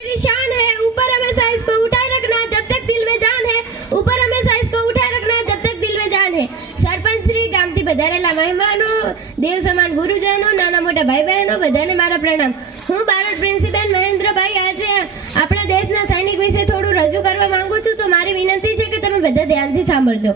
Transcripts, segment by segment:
मेरी शान है, ऊपर हमेशा इसको उठाए रखना जब तक दिल में जान है, ऊपर हमेशा इसको उठाए रखना जब तक दिल में जान है। સરપંચ શ્રી ગામથી પધારેલા મહેમાનો, દેવ સમાન ગુરુજનો, નાના મોટા ભાઈ બહેનો, બધાને મારા પ્રણામ। હું બારોટ પ્રિન્સિપલ મહેન્દ્રભાઈ આજે આપણા દેશના સૈનિક વિશે થોડું રજૂ કરવા માંગુ છું, તો મારી વિનંતી છે કે તમે બધા ધ્યાનથી સાંભળજો।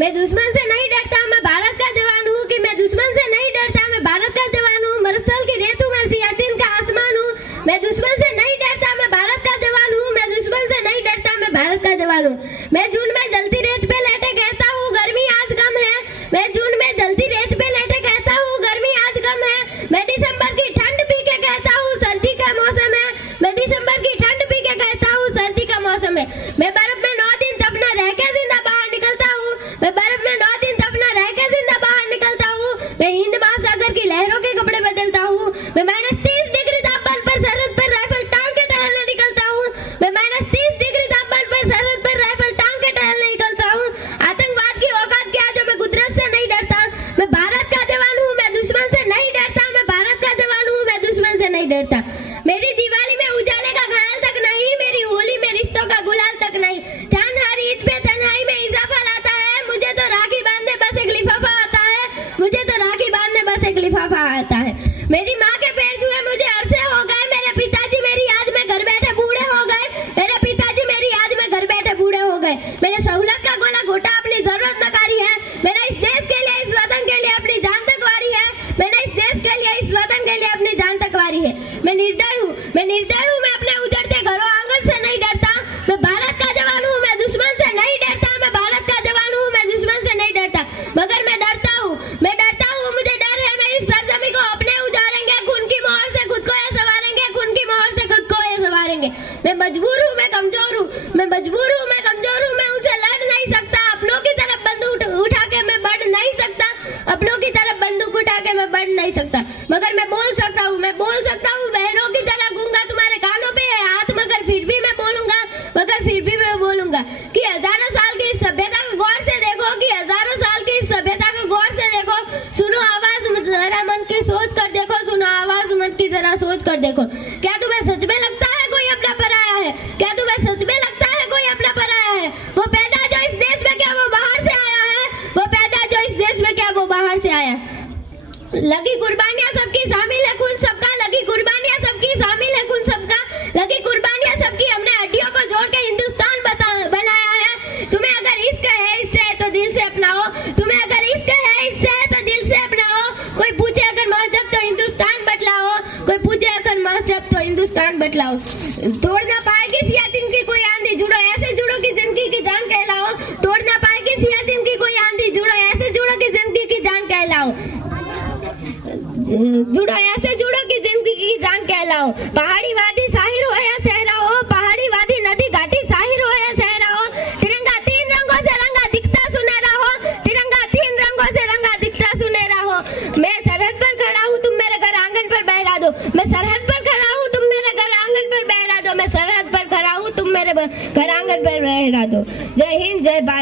मैं दुश्मन से नहीं डरता, मैं भारत का जवान हूँ कि मैं दुश्मन से नहीं डरता, मैं भारत का जवान हूँ, मरुस्थल की रेत हूँ, मैं सियाचिन का आसमान हूँ। मैं दुश्मन से नहीं डरता, मैं भारत का जवान हूँ, मैं दुश्मन से नहीं डरता, मैं भारत का जवान हूँ। मैं जून में जलती रेत पे लेटे कहता हूँ गर्मी आज कम है, मैं जून में जलती रेत पे लेटे कहता हूँ गर्मी आज कम है। मैं दिसंबर की ठंड पी के कहता हूँ सर्दी का मौसम है, मैं दिसंबर की ठंड पी के कहता हूँ सर्दी का मौसम है। मैं बर्फ में 9 दिन तपना रह के जिंदा बाहर निकलता हूँ, मैं बर्फ में 9 दिन तपना रह के जिंदा बाहर निकलता हूँ। मैं हिंद महासागर की लहरों के कपड़े बदलता हूँ, मैं -30 डिग्री तापमान पर सरहद पर राइफल टांग के टहलने निकलता हूँ, मैं -30 डिग्री तापमान पर सरहद पर राइफल टांग के टहलने निकलता हूँ। आतंकवाद की औकात क्या जो मैं कुदरत से नहीं डरता, मैं भारत का जवान हूँ, मैं दुश्मन से नहीं डरता, मैं भारत का जवान हूँ, मैं दुश्मन से नहीं डरता। मेरी दिवाली में उजाले का ख्याल तक नहीं, मेरी होली में रिश्तों का गुलाल तक नहीं। जान हर ईद पे तन्हाई में इजाफा लाता है, मुझे तो राखी बांधने बस एक लिफाफा आता है, मुझे तो राखी बांधने बस एक लिफाफा आता है। मेरी माँ के पैर छुए मुझे अरसे हो गए, मेरे पिताजी मेरी याद में घर बैठे बूढ़े हो गए, मेरे पिताजी मेरी याद में घर बैठे बूढ़े हो गए। मैंने सहूलत का गोला घोटा अपनी जरूरत नकारी है, मैंने इस देश के लिए इस वतन के लिए अपनी जान तक वारी है, मैंने इस देश के लिए इस वतन के लिए अपनी जान तक वारी है। मैं निर्दय हूँ, मैं निर्दय हूँ, मैं अपने उजड़ते घरों आंगन से नहीं डरता, मैं भारत का जवान हूँ, मैं दुश्मन से नहीं डरता, मैं भारत का जवान हूँ, मैं दुश्मन से नहीं डरता। मगर मैं डरता हूँ, मैं डरता हूँ, मुझे डर है मेरी सरजमी को अपने उजाड़ेंगे, खून की मोहर से खुद को ये सवारेंगे, खून की मोहर से खुद को ये सवारेंगे। मैं मजबूर हूँ, मैं कमजोर हूँ, मैं मजबूर हूँ, मैं कमजोर हूँ, मैं उनसे लड़ नहीं सकता, अपनों की तरफ बंदूक उठा के मैं बढ़ नहीं सकता, अपनों की तरफ बंदूक उठा के मैं बढ़ नहीं सकता। मगर मैं बोल सकता हूँ, मैं बोल सकता हूँ, बहनों की तरह गूंगा तुम्हारे कानों पे है हाथ, मगर फिर भी मैं बोलूंगा, मगर फिर भी मैं बोलूंगा कि हजारों साल की इस सभ्यता को गौर से देखो, कि हजारों साल की इस सभ्यता को गौर से देखो, सुनो आवाज जरा मन की सोच कर देखो, सुनो आवाज मन की जरा सोच कर देखो। क्या तुम्हें सच में लगता है कोई अपना पराया है, क्या तुम्हें सच में लगता है कोई अपना पराया है? वो पैदा जो इस देश में क्या वो बाहर से आया है, वो पैदा जो इस देश में क्या वो बाहर से आया। लगी कुर्बानियां सबकी शामिल है खून सबका, लगी कुर्बानियां सबकी शामिल है खून सबका, लगी कुर्बानियां सबकी, हमने हड्डियों को जोड़ के हिंदुस्तान बनाया है। तुम्हें अगर इश्क है इससे तो दिल से अपनाओ, तुम्हें अगर इश्क है इससे तो दिल से अपनाओ। कोई पूछे अगर मजहब तो हिंदुस्तान बतलाओ, कोई पूछे अगर मजहब तो हिंदुस्तान बतलाओ। तोड़ ना पाएगी सियाचिन की कोई आंधी, जुड़ो ऐसे जुड़ो कि जिंदगी की जान कहलाओ। तोड़ ना पाएगी सियाचिन की कोई आंधी, जुड़ो ऐसे जुड़ो कि जिंदगी की जान कहलाओ, जुड़ो ऐसे जुड़ो कि जिंदगी की जान कहलाओ। पहाड़ी वादी साहिर हो या सहरा हो, पहाड़ी वादी नदी घाटी साहिर हो या सहरा हो, तिरंगा 3 रंगों से रंगा दिखता सुनहरा हो, तिरंगा 3 रंगों से रंगा दिखता सुनहरा हो। मैं सरहद पर खड़ा हूँ तुम मेरे घर आंगन पर बहरा दो, मैं सरहद पर खड़ा हूँ तुम मेरे घर आंगन पर बहरा दो, मैं सरहद पर खड़ा हूँ तुम मेरे घर आंगन पर बहरा दो। जय हिंद, जय भारत।